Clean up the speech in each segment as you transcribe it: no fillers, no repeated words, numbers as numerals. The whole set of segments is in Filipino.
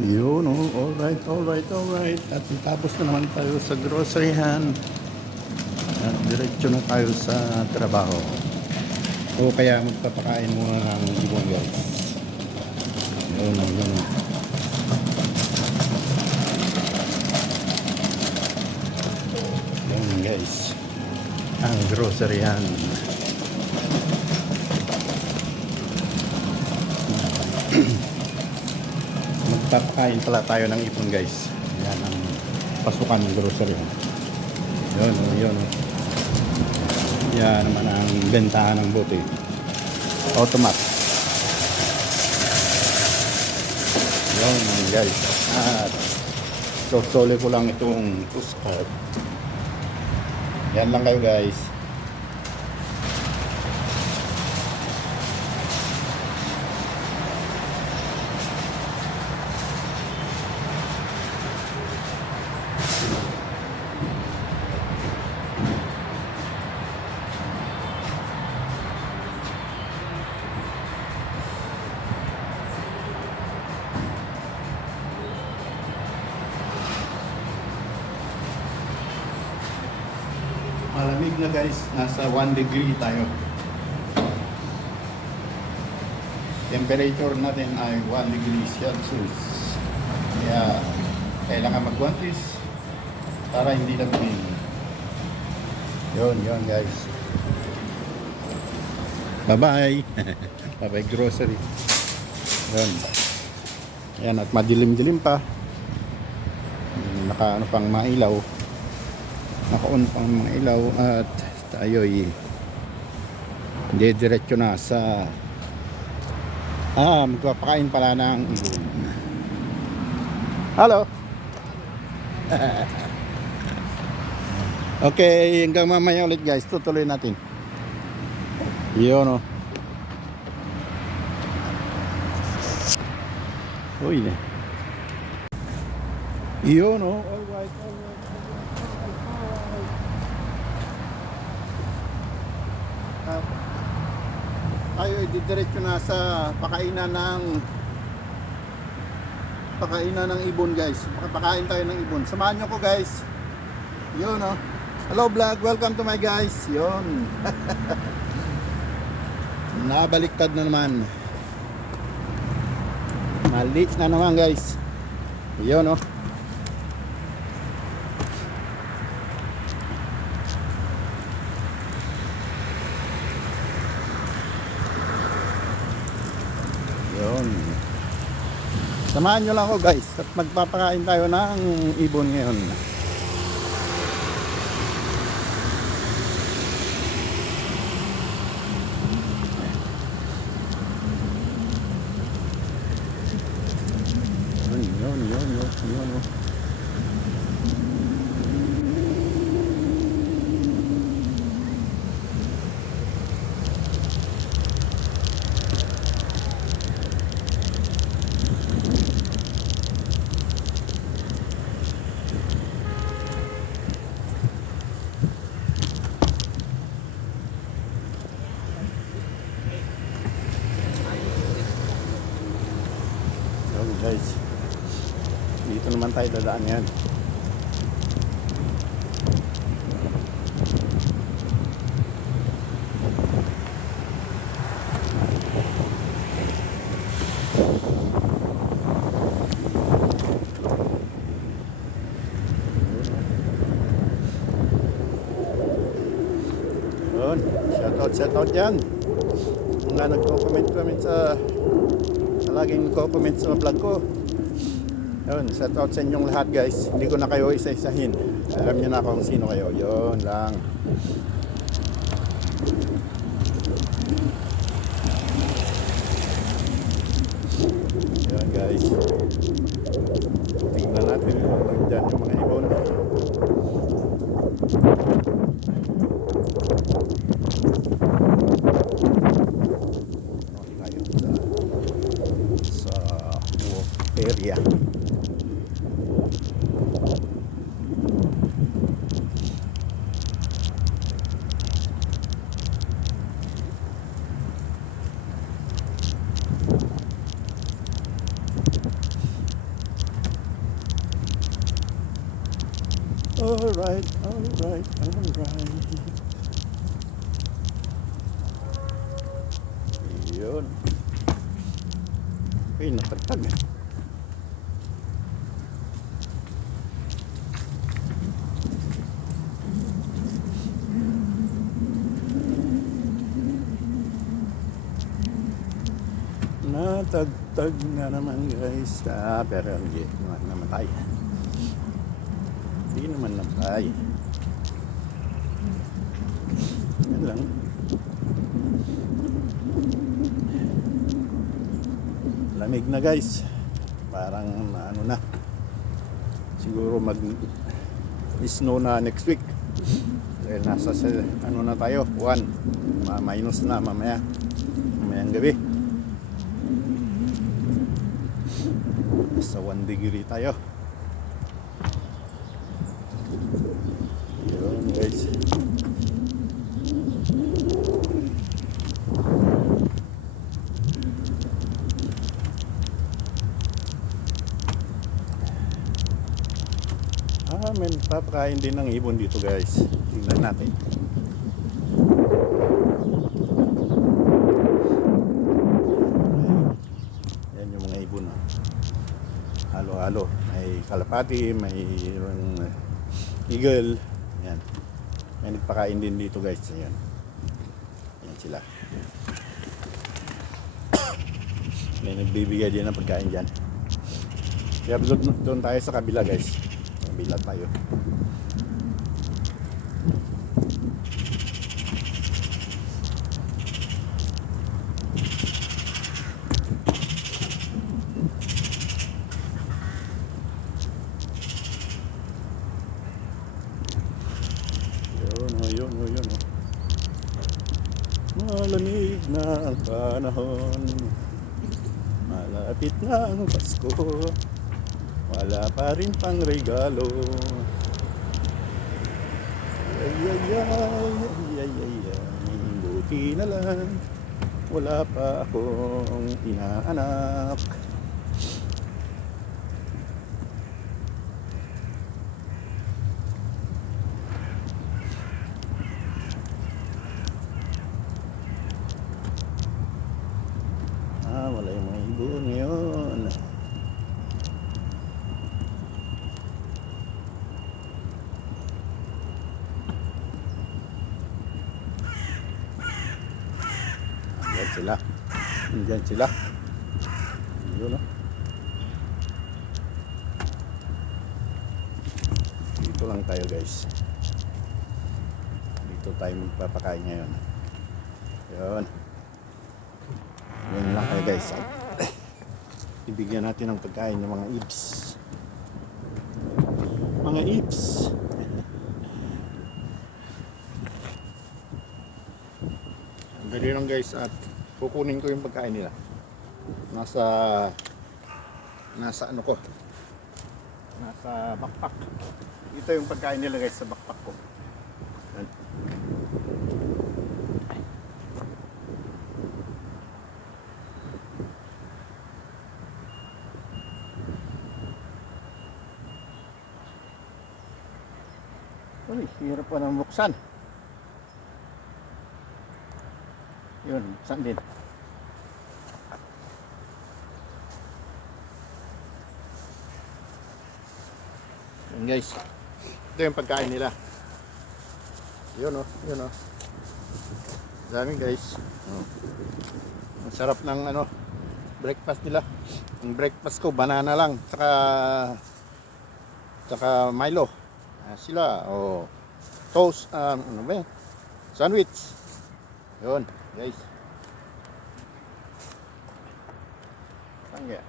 Yun, oh, alright, alright, alright. At tapos na naman tayo sa groceryhan. At diretso na tayo sa trabaho. O kaya magpapakain muna ng ibon, guys. Yun, yun. Yun, guys. Ang groceryhan. Magpapakain pala tayo ng ipon, guys. Yan ang pasukan ng grocery. Yun, yun. Yan naman ang bentahan ng bote. Automat. Yun, guys. At sosole ko lang itong pushcart. Yan lang kayo, guys. Malamig na, guys, nasa 1 degree tayo. Temperature natin ay 1 degree Celsius. Kaya kailangan mag-guantes para hindi lamigin. Yun, guys. Bye-bye. Bye-bye grocery. Yun. Yan, at madilim-dilim pa. Naka ano pang mailaw. Naka-on pang mga ilaw at tayo'y diretso na sa magpapakain pala ng ibon. Hello. Okay, hanggang mamaya ulit, guys. Tutuloy natin. Yun, oh. Uy. Yun, oh. Alright. Tayo didiretso na sa pakainan ng ibon, guys. Pakain tayo ng ibon. Samahan nyo ko, guys. Yun, oh. Hello vlog, welcome to my guys. Yun. Nabaliktad na naman. Malit na naman, guys. Yun, oh. Yun. Samahan nyo lang ako, guys, at magpapakain tayo ng ibon ngayon. Yun. Guys, dito naman tayo dadaan yan. Yun, shoutout yan. Mga nagko-comment sa laging nagko-comment sa vlog ko. Yun, shoutout sa inyong lahat, guys. Hindi ko na kayo isa-isahin. Alam niyo na kung sino kayo. Yun lang. Yun, guys. Tingnan natin kung dyan yung mga ibon. Sa area. Alright, alright, alright. Yun. Okay, napagtag. Natagtag na naman guys. Pero hindi naman namatay. Hindi naman namatay. Yan lang. Lamig na guys. Parang ano na. Siguro mag snow na next week. Dahil nasa ano na tayo, 1. Minus na mamaya. Mamayang gabi. Sa 1 degree tayo. Yun guys. May papakain din ng ibon dito guys. Tingnan natin. Yan yung mga ibon. Halo-halo. May kalapati, may eagle. Yan. May nagpakain din dito guys. Yan. Yan sila. May nagbibigay din ng pagkain dyan. Kaya doon tayo sa kabila guys. Kabila tayo. Yun. Malamig na ang panahon. Malapit na ang Pasko. Wala pa rin pang regalo. Ay. Buti na lang wala pa akong inaanak. Wala yung mga ibon ngayon. Andyan sila. Yun, no? Dito lang tayo guys. Dito tayo magpapakain ngayon. Yun. Yun lang kayo guys. Ibigyan natin ng pagkain ng mga ibs. Mga ibs. Dali lang guys at kukunin ko yung pagkain nila. Nasa ano ko. Nasa backpack. Ito yung pagkain nila guys sa backpack ko. Yan. Uy, hirap pa ng buksan. Yun, buksan din. Yun guys. Ito yung pagkain nila. Yun o. Dami guys. Ang sarap ng ano, breakfast nila. Ang breakfast ko, banana lang. Tsaka Milo. Sila toast, ano ba yan? Sandwich. Yun guys. Saan kaya?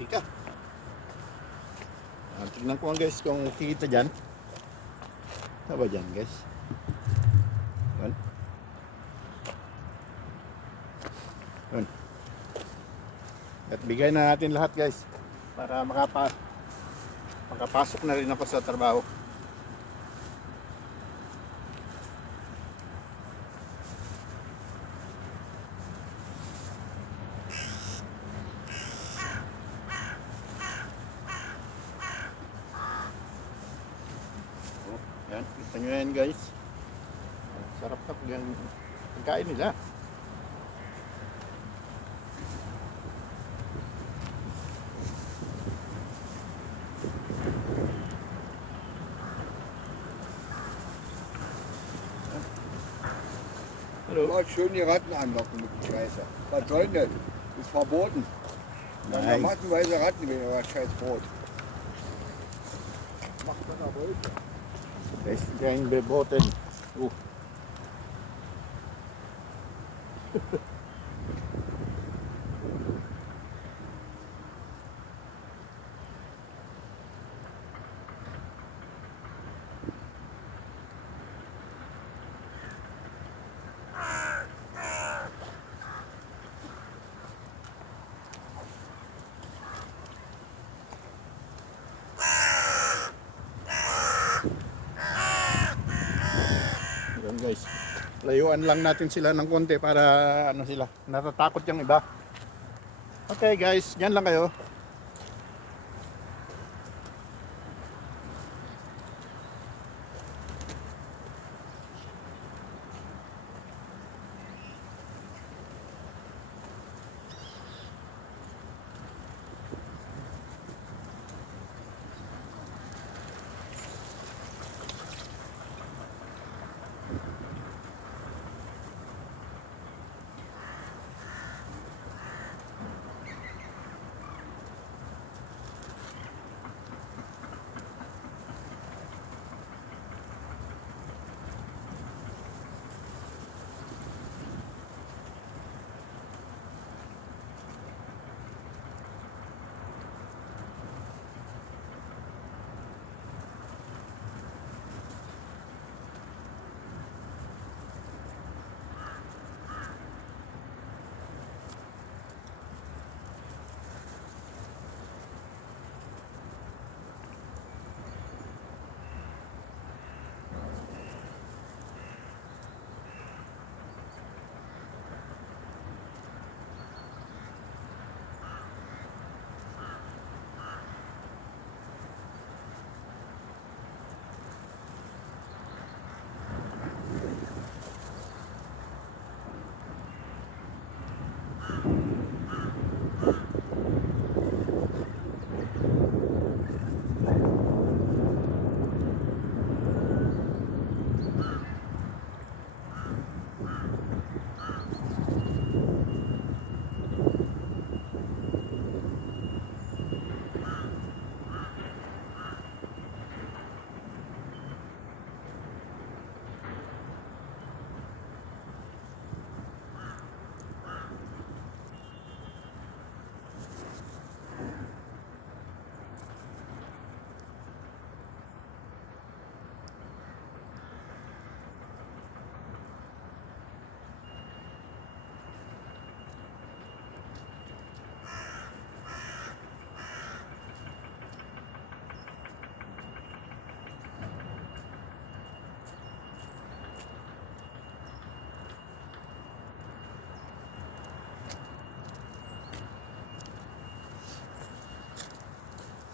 Mantika. Tignan ko guys kung kikita dyan. Ano ba dyan guys? Yun. Yun. At bigay na natin lahat guys para makapasok na rin ako sa trabaho. Yan, kita nyo yan guys. Sarap na pag yung pagkain nila. Hallo. Mal schön die Ratten anlocken mit dem Scheiße. Was soll denn das? Ist verboten. Dann Nein. massenweise Ratten wegen das scheiß Brot. Macht man aber heute. Guys, yan yung beboten. Yan guys, layuan lang natin sila ng konti para ano sila, natatakot yung iba. Okay guys, yan lang kayo.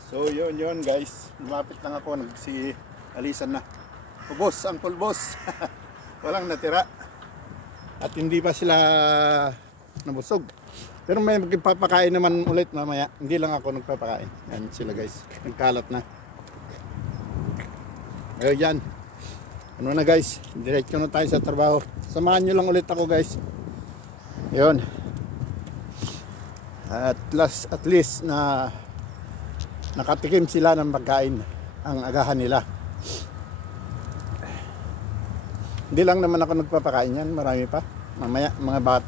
So yun guys, lumapit lang ako, si alisan na. Pulbos, ang pulbos. Walang natira. At hindi pa sila nabusog. Pero may magpapakain naman ulit mamaya. Hindi lang ako nagpapakain. Yan sila guys, nagkalat na. Ayun yan. Ano na guys, diretso na tayo sa trabaho. Samahan nyo lang ulit ako guys. Yun. At least na nakatikim sila ng pagkain ang agahan nila. Hindi lang naman ako nagpapakain yan, marami pa. Mamaya mga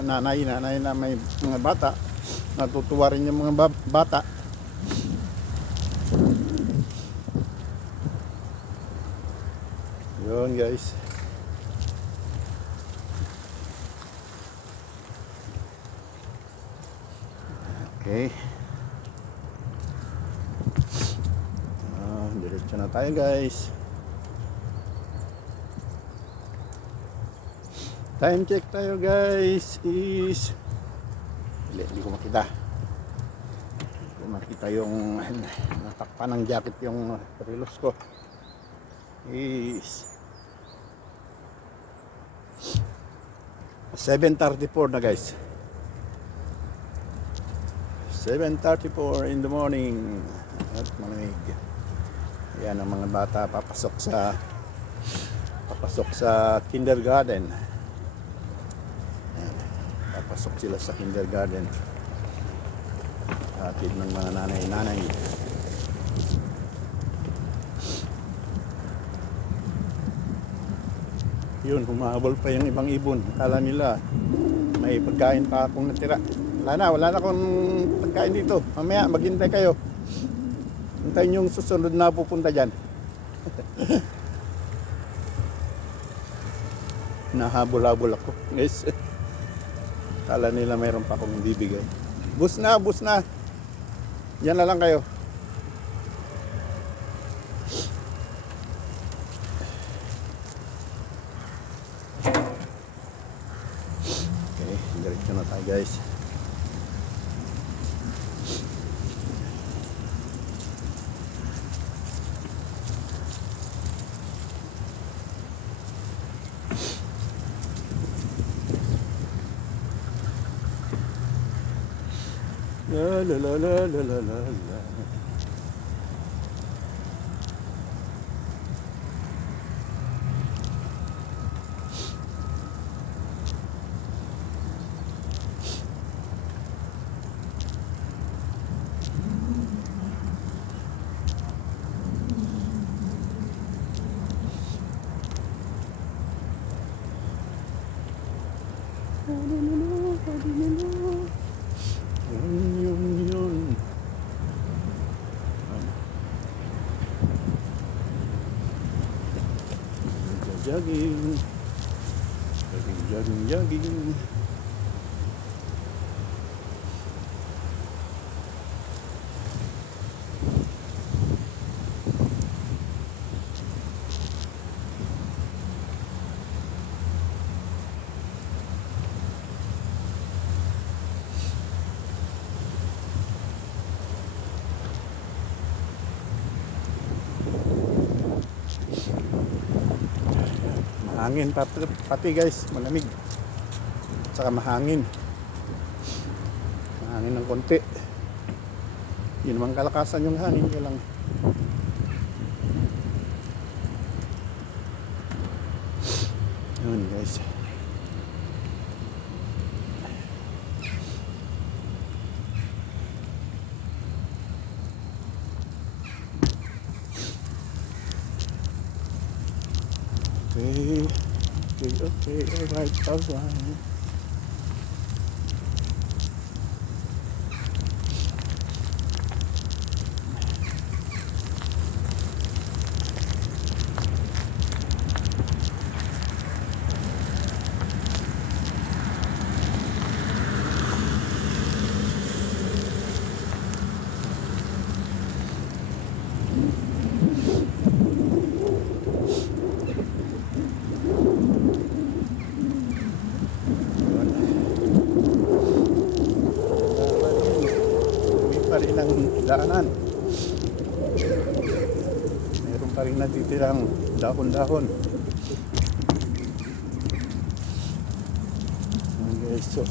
nanay na may mga bata, natutuwa rin yung mga bata. Yun guys. Okay. Diretso na tayo guys. Time check tayo guys is hindi ko makita. Hindi ko makita yung natakpan ng jacket yung relos ko. Is 7:34 na guys. 7:34 in the morning. At malamig. Yan ang mga bata papasok sa kindergarten. Yan. Papasok sila sa kindergarten. Hatid ng mga nanay-nanay. Yun, humahabol pa yung ibang ibon. Akala nila may pagkain pa akong natira. Wala na akong pagkain dito. Mamaya maghintay kayo. Hintayin yung susunod na pupunta dyan. Nahabol-habol ako guys. Akala nila mayroon pa akong bibigay. Bus na. Yan na lang kayo. Okay, diretso na tayo guys. La la la la la la la la. Yun. Jogging. Mahangin pati guys, malamig. Saka mahangin ng konti. Yun naman kalakasan yung hangin ko lang. Yun guys. Okay, alright. Daanan. Meron pa rin natitirang dahon-dahon. Okay, so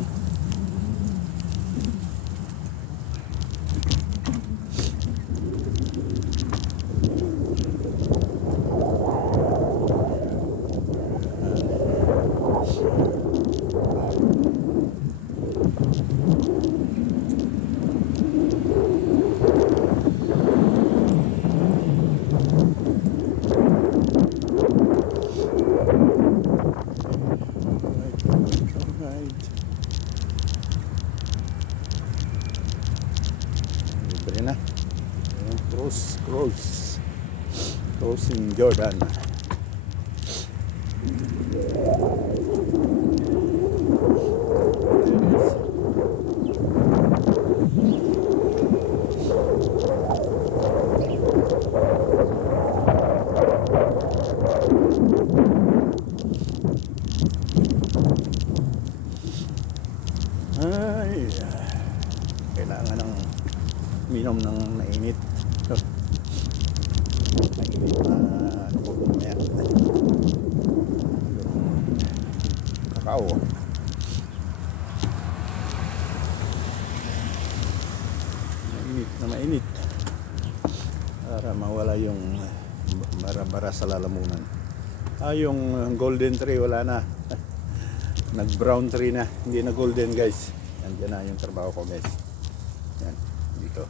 libre na. Crossing Jordan. minom ng mainit. So, mainit na ano po mamaya. Kakao. Mainit na mainit. Para mawala yung bara-bara sa lalamunan. Yung golden tree wala na. Nag brown tree na, hindi na golden guys. Yan na yung trabaho ko guys. Yan, dito.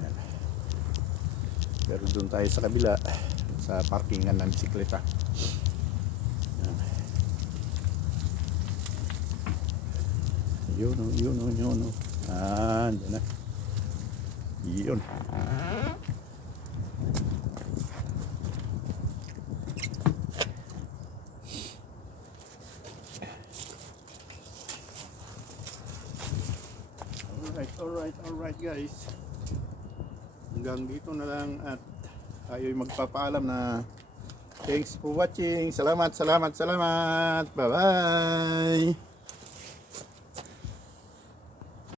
Yan. Pero doon tayo sa kabila, sa parkingan ng bisikleta. Yan. Yun. Yan na. Yun. Alright guys. Hanggang dito na lang at tayo'y magpapaalam na thanks for watching. Salamat. Bye bye.